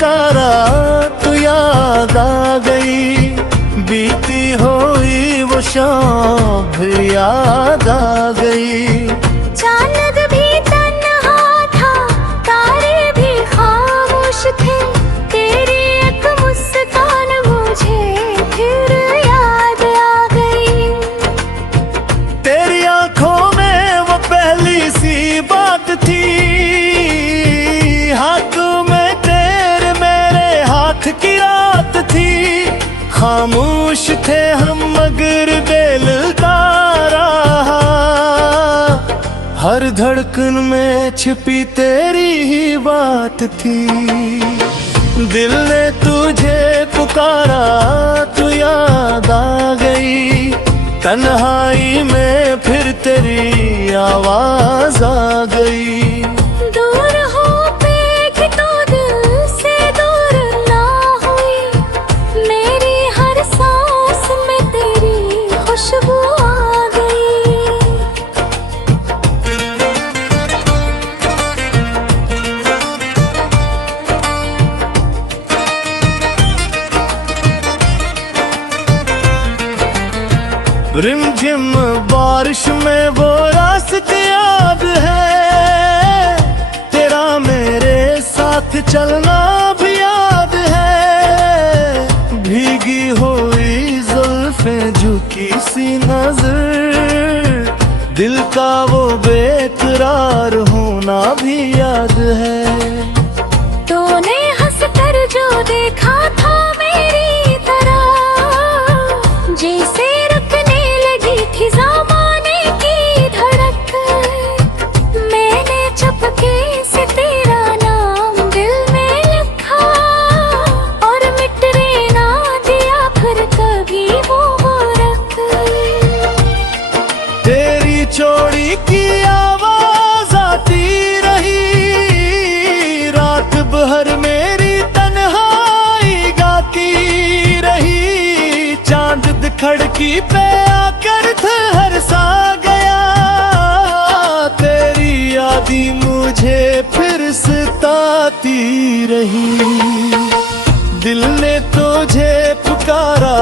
पुकारा तू याद आ गई, बीती हुई वो शाम फिर याद आ गई। चांद भी तन्हा था, तारे भी खामोश थे, तेरी एक मुस्कान मुझे फिर याद आ गई। तेरी आंखों में वो पहली सी बात थी, हाथ में तेरे मेरे हाथ की रात थी। खामोश थे हम मगर दिल तारा, हर धड़कन में छिपी तेरी ही बात थी। दिल ने तुझे पुकारा तू याद आ गई, तन्हाई में फिर तेरी आवाज आ गई। दूर हो पे कि तो दिल से दूर ना हुई, मेरी हर सांस में तेरी खुशबू आ गई। रिमझिम बारिश में वो रास्ते याद है, तेरा मेरे साथ चलना भी याद है। भीगी हुई जुल्फें झुकी सी नजर, दिल का वो बेकरार होना भी याद है। तूने हंस कर जो देखा था मेरी तरह, जैसे रुकने लगी थी ज़माने की धड़कन। मैंने चुपके से तेरा नाम दिल में लिखा, और मिटने ना दिया फिर कभी वो रख। तेरी चोरी की आवाज आती रही, रात भर मेरी तन्हाई गाती रही। चांद खड़की पे आकर ठहर सा गया, तेरी यादी मुझे फिर सताती रही। दिल ने तुझे पुकारा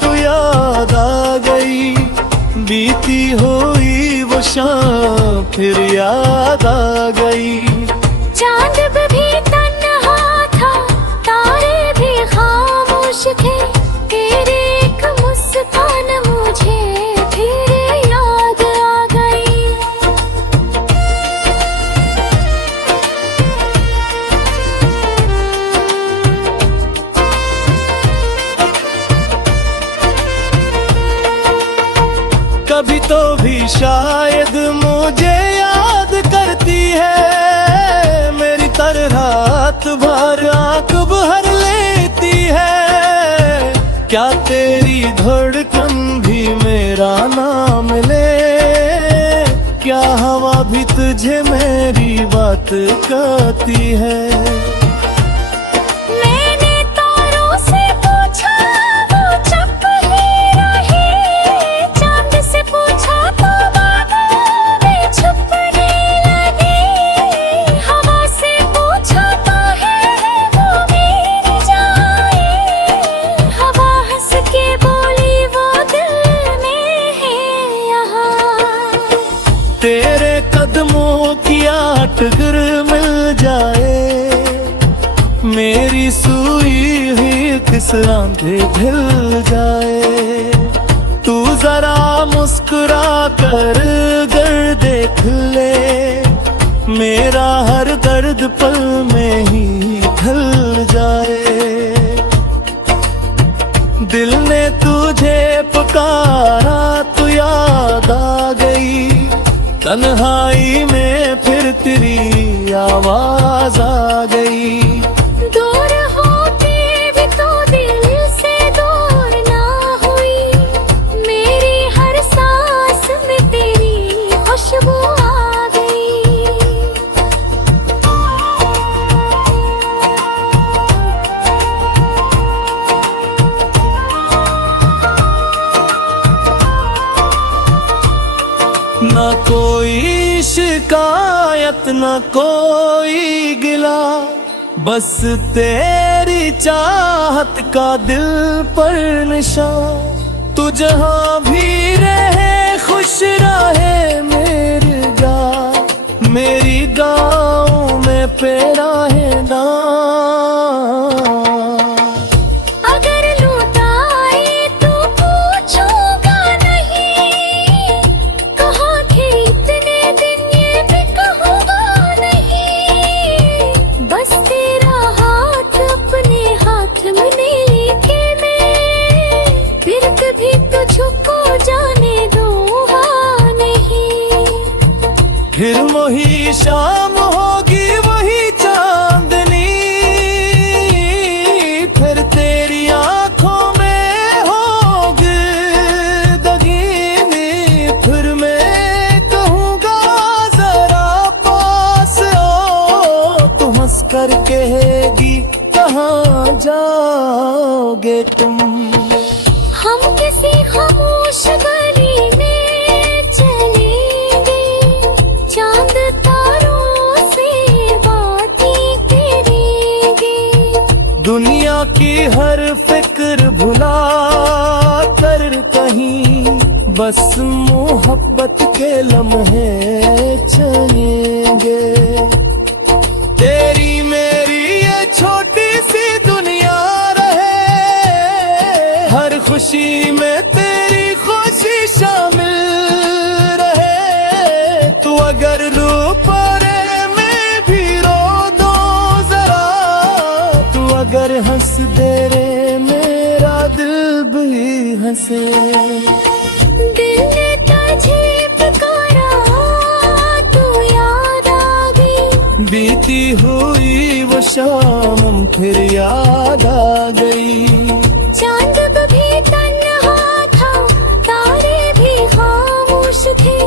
तू याद आ गई, बीती हुई वो शाम फिर याद आ गई। चांद भी तन्हा था, तारे भी खामोश थे, तेरी एक मुस्कान मुझे फिर याद आ गई। कभी तो भी शायद मुझे याद करती है, मेरी तरह रात भर आंख भर लेती है। क्या तेरी धड़कन भी मेरा नाम ले, क्या हवा भी तुझे मेरी बात कहती है। मैंने तारों से पूछा वो चुप ही रहे, चांद से पूछा तो बादल में छुपने लगे। हवा से पूछा तो है वो मिल जाए, हवा हंस के बोली वो दिल में है यहाँ। तेरे कदमों की आटगर मिल जाए, मेरी सूई हुई किस रांधे ढल जाए। तू जरा मुस्कुरा कर गर देख ले, मेरा हर दर्द पल में ही ढल जाए। दिल ने तुझे पुकारा तू याद आ गई, तन्हाई में फिर तेरी आवाज आ गई। दूर होके भी तो दिल से दूर ना हुई, मेरी हर सांस में तेरी खुशबू आ गई। ना कोई शिकायत न कोई गिला, बस तेरी चाहत का दिल पर निशान। तू जहाँ भी रहे खुश रहे मेरी गाँव, मेरी गाँव में पेरा है ना। अगर लौटाए तो पूछूंगा नहीं, कहाँ थे इतने दिन ये भी कहूँगा नहीं। बस तेरा हाथ अपने हाथ में लेके मैं फिर कभी तुझको जाने दूंगा नहीं। फिर वही शाम होगी वही चांदनी, फिर तेरी आंखों में होगी दगीनी। फिर मैं कहूँगा जरा पास आओ, तू हंस कर कहेगी कहाँ जाओगे तुम। हम किसी खामोश गली में चलेंगे, चांद तारों से बातें करेंगे। दुनिया की हर फिक्र भुला कर कहीं बस मोहब्बत के लम्हे चलेंगे। तेरी मेरी ये छोटी सी दुनिया रहे, हर खुशी में तेरी खुशी शामिल रहे। तू अगर रो पड़े मैं भी रो दो जरा, तू अगर हंस दे रे मेरा दिल भी हंसे। दिल ने तुझे पुकारा तू याद आ गई, बीती हुई वो शाम फिर याद आ गई। चांद भी तन्हा था, तारे भी खामोश थे।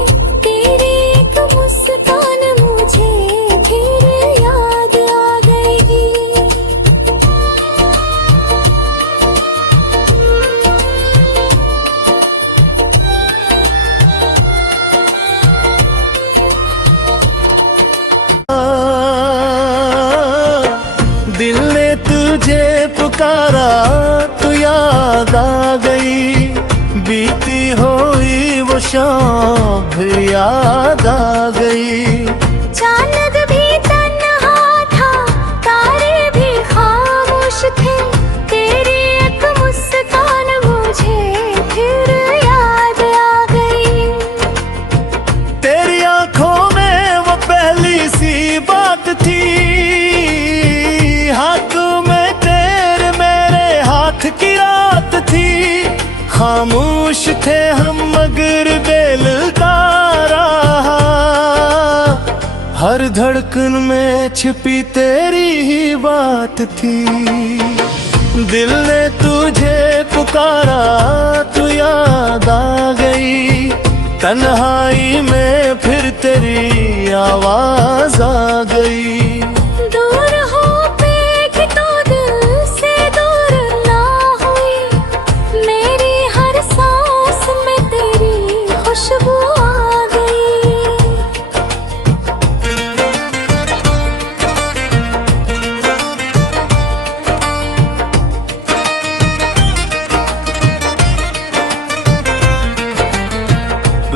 तेरी एक मुस्कान मुझे फिर याद आ गई। दिल ने तुझे पुकारा तू याद आ गई, बीती हुई वो शाम फिर याद आ गई। चांद भी तन्हा था, तारे भी खामोश थे। तेरी एक मुस्कान मुझे फिर याद आ गई। तेरी आंखों में वो पहली सी बात थी, हाथ में तेरे मेरे हाथ की रात थी। खामोश थे हम मगर बेलता रहा, हर धड़कन में छिपी तेरी ही बात थी। दिल ने तुझे पुकारा तू याद आ गई, तन्हाई में फिर तेरी आवाज आ गई। दूर हो पे कि तो दिल से दूर ना हुई, मेरी हर सांस में तेरी खुशबू आ गई।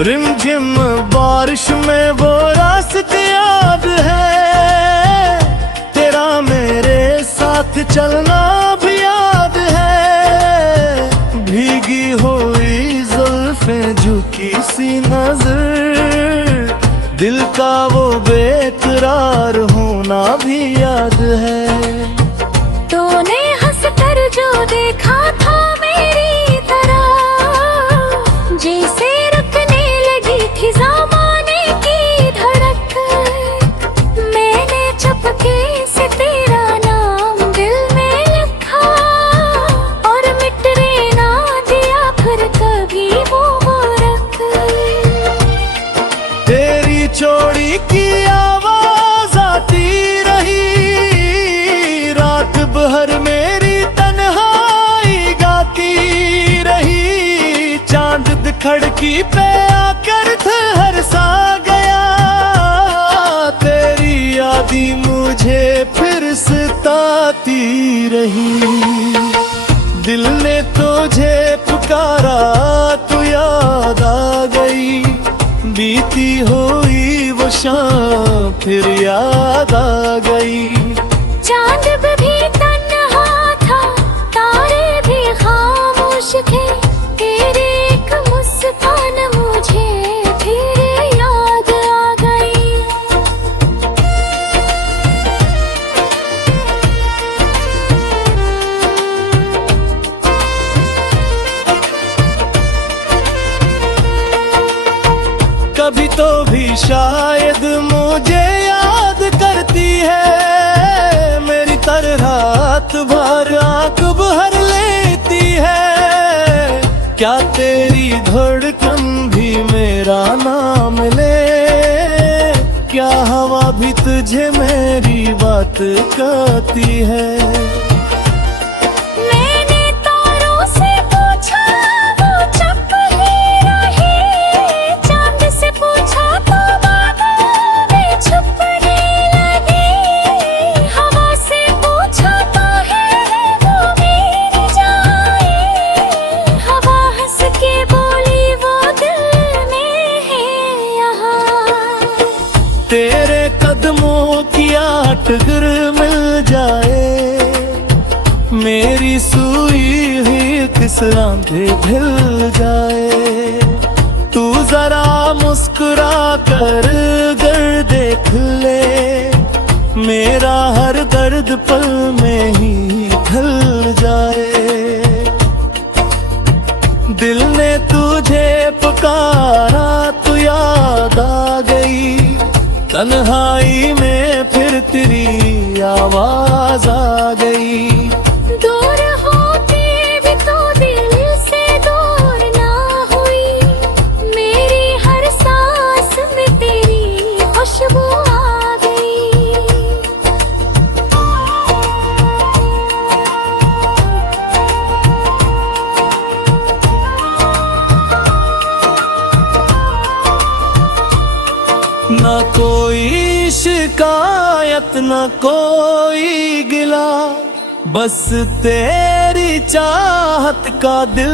रिमझिम बारिश में वो रास्ते याद है, तेरा मेरे साथ चलना भी याद है। भीगी हुई जुल्फें झुकी सी नजर, दिल का वो बेकरार होना भी याद है। तूने हंस कर जो देखा था मेरी तरह, जैसे रुकने लगी थी ज़माने की धड़कन। मैंने चुपके से तेरा नाम दिल में लिखा, और मिटने ना दिया फिर कभी वो रख। तेरी चोड़ी की आवाज आती रही, रात भर मेरी तन्हाई गाती रही। चांद खड़की पे आकर ठहर सा गया, तेरी यादी मुझे फिर से आती रही। दिल ने तुझे पुकारा तू याद आ गई, बीती हुई वो शाम फिर याद आ गई। चांद भी तन्हा था, तारे भी खामोश थे, तेरे एक मुस्कान मुझे फिर याद आ गई। कभी तो भी शायद मुझे याद करती है, मेरी तरह रात भर आंख भर लेती है। क्या तेरी धड़कन भी मेरा नाम ले, क्या हवा भी तुझे मेरी बात कहती है। मैंने तारों से पूछा वो चुप ही रहे, चांद से पूछा तो बादल में छुपने लगे, हवा से पूछा तो है वो मेरी जाए, हवा हंस के बोली वो दिल में है यहाँ। तेरे कदमों की आट गिर मिल जाए, मेरी सुई हुई किस रांधे भिल जाए। तू जरा मुस्कुरा कर गर देख ले, मेरा हर दर्द पल में ही ढल जाए। दिल ने तुझे पुकारा तू याद आ गई, तन्हाई में फिर तेरी आवाज आ गई। दूर होके भी तो दिल से दूर ना हुई, मेरी हर सांस में तेरी खुशबू आ गई। ना कोई शिकायत ना कोई गिला, बस तेरी चाहत का दिल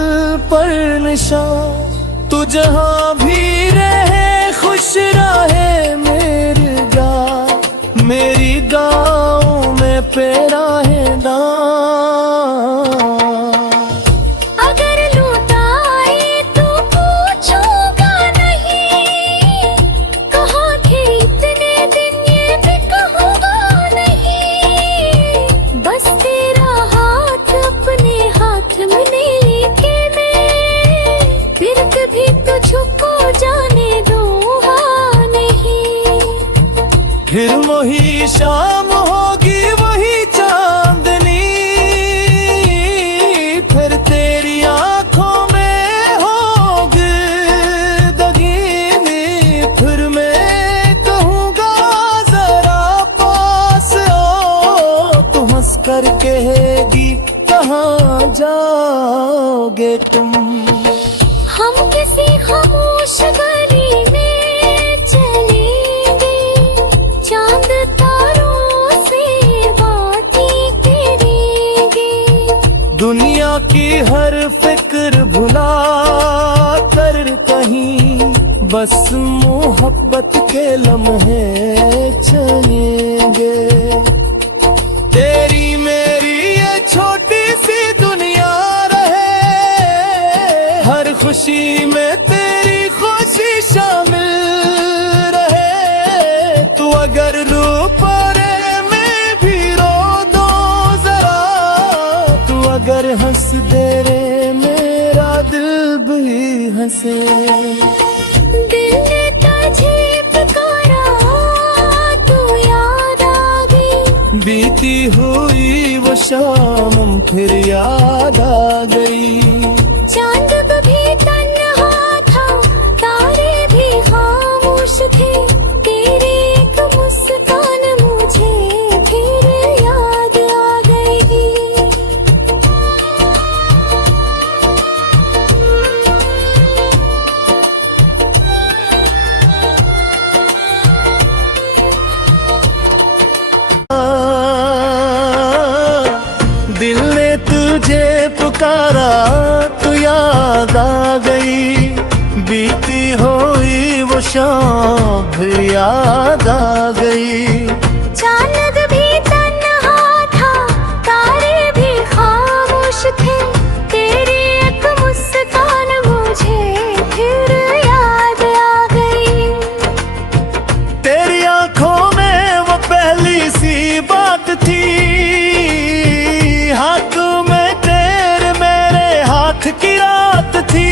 पर निशान। तू जहाँ भी रहे खुश रहे मेरी गाँव, मेरी गाँव में पेरा है दान। अगर लौटाए तो पूछूंगा नहीं, कहाँ थे इतने दिन ये भी कहूँगा नहीं। बस तेरा हाथ अपने हाथ में लेके मैं फिर कभी तुझको जाने दूंगा नहीं। फिर वही शाम होगी वही चांदनी, फिर तेरी आंखों में होगी दगीनी। फिर मैं कहूँगा जरा पास आओ, तू हंस कर कहेगी कहाँ जाओगे तुम। हम किसी खामोश गली में चलेंगे, चांद तारों से बातें करेंगे। दुनिया की हर फिक्र भुला कर कहीं, बस मोहब्बत के लम्हे चलेंगे। तेरी मेरी ये छोटी सी दुनिया रहे, हर खुशी में तेरी खुशी शामिल रहे। तू अगर रो पड़े मैं भी रो दो जरा, तू अगर हंस दे रे मेरा दिल भी हंसे। दिल ने तुझे पुकारा तू याद आ गई, बीती हुई वो शाम फिर याद आ गई। चांद भी तन्हा था, तारे भी खामोश थे, तेरी एक मुस्कान मुझे फिर याद आ गई। पुकारा तू याद आ गई, बीती हुई वो शाम फिर याद आ गई। चांद भी तन्हा था, तारे भी खामोश थे, तेरी एक मुस्कान मुझे फिर याद आ गई। तेरी आंखों में वो पहली सी बात थी, हाथ में तेरे मेरे हाथ की रात थी।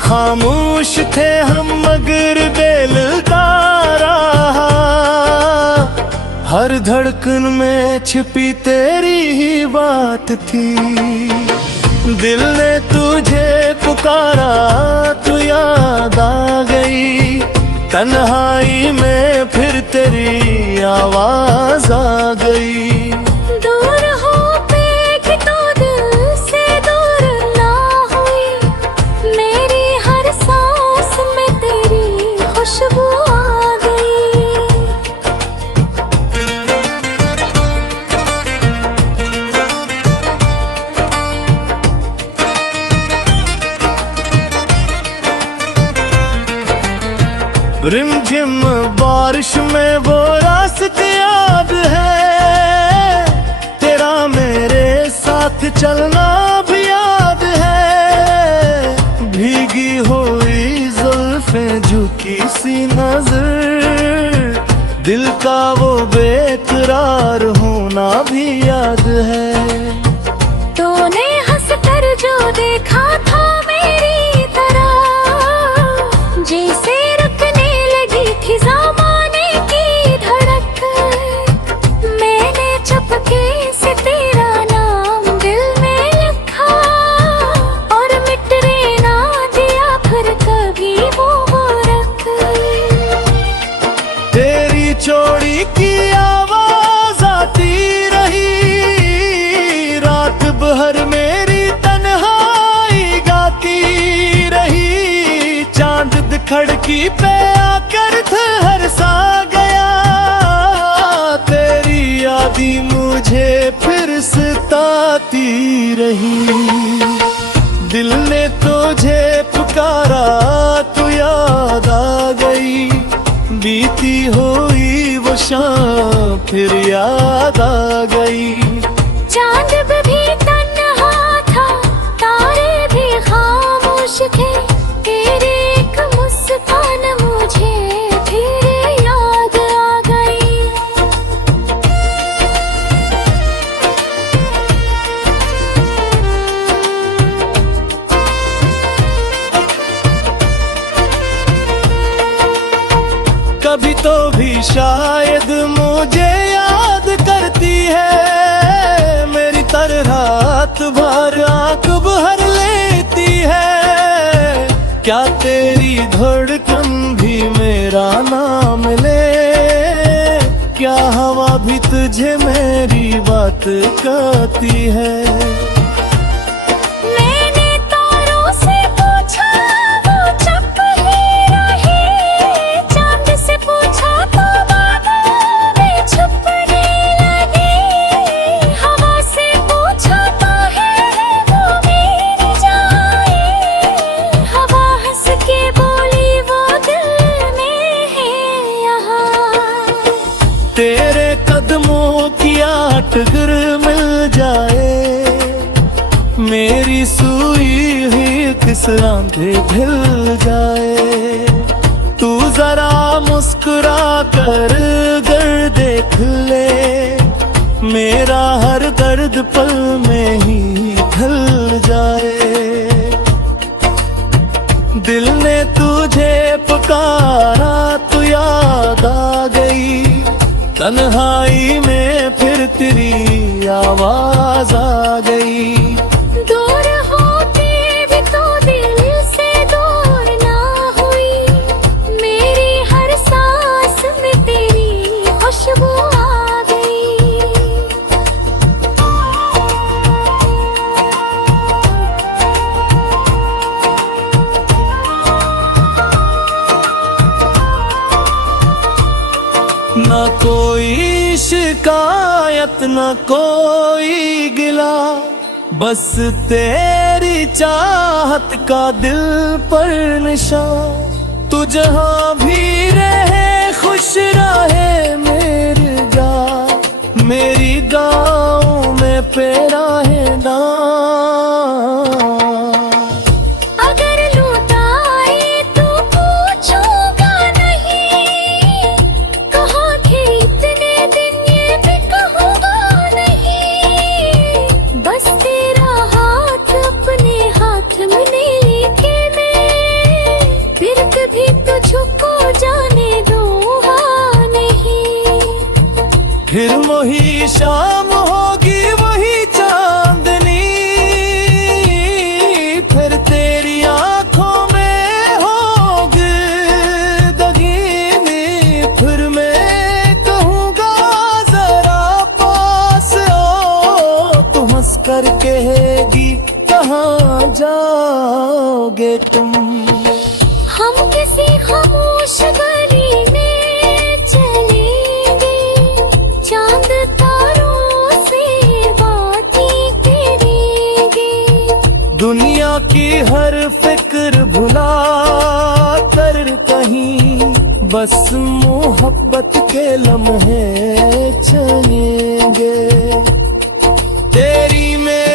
खामोश थे हम मगर बेलता रहा, हर धड़कन में छिपी तेरी ही बात थी। दिल ने तुझे पुकारा तू याद आ गई, तन्हाई में फिर तेरी आवाज आ गई। दूर हो पे कि तो दिल से दूर ना हुई, मेरी हर सांस में तेरी खुशबू आ गई। रिमझिम बारिश में वो रास्ते याद है, तेरा मेरे साथ चलना भी याद है। भीगी हुई जुल्फें झुकी सी नजर, दिल का वो बेकरार होना भी याद है। तूने हंस कर जो देखा था मेरी तरह, जैसे ज़माने की धड़क, मैंने चुपके से तेरा नाम दिल में लिखा, और मिटने ना दिया फिर कभी वो रख। तेरी चोरी की आवाज आती रही, रात भर मेरी तन्हाई गाती रही। चांद खिड़की पे आकर हर सा गया, तेरी यादी मुझे फिर सताती रही। दिल ने तुझे पुकारा तू याद आ गई, बीती हुई वो शाम फिर याद आ गई। चांद भी तन्हा था, तारे भी खामोश थे, तेरी एक मुस्कान मुझे फिर याद आ गई। कभी तो भी शायद मुझे याद करती है, मेरी तरह रात भर आंख भर लेती है। क्या तेरी धड़कन भी मेरा नाम ले, क्या हवा भी तुझे मेरी बात कहती है। मैंने तारों से पूछा वो चुप ही रहे, चांद से पूछा तो बादल में छुपने लगे, हवा से पूछा तो है वो मेरी जाए, हवा हंस के बोली वो दिल में है यहाँ। तेरे कदमों की आटगर मिल जाए, मेरी सूई हुई किस आंधे ढल जाए। तू जरा मुस्कुरा कर गर देख ले, मेरा हर दर्द पल में ही ढल जाए। दिल ने तुझे पुकारा तू याद आ गई, तन्हाई में फिर तेरी आवाज आ गई। दूर होके भी तो दिल से दूर ना हुई, मेरी हर सांस में तेरी खुशबू आ गई। न कोई शिकायत न कोई गिला, बस तेरी चाहत का दिल पर निशान। तू जहाँ भी रहे खुश रहे मेरी जान, मेरी गाँव में पेरा है ना। अगर लौटाए तो पूछूंगा नहीं, कहाँ थे इतने दिन ये भी कहूँगा नहीं। बस तेरा हाथ अपने हाथ में लेके मैं फिर कभी तुझको जाने दूंगा नहीं। फिर वही शाम होगी वही चांदनी, फिर तेरी आंखों में होगी दगीनी। फिर मैं कहूँगा जरा पास आओ, तू हंस कर कहेगी कहाँ जाओगे तुम। हम किसी खामोश गली में चलेंगे, चांद तारों से बातें करेंगे। दुनिया की हर फिक्र भुला कर कहीं बस मोहब्बत के लम्हे चलेंगे। तेरी में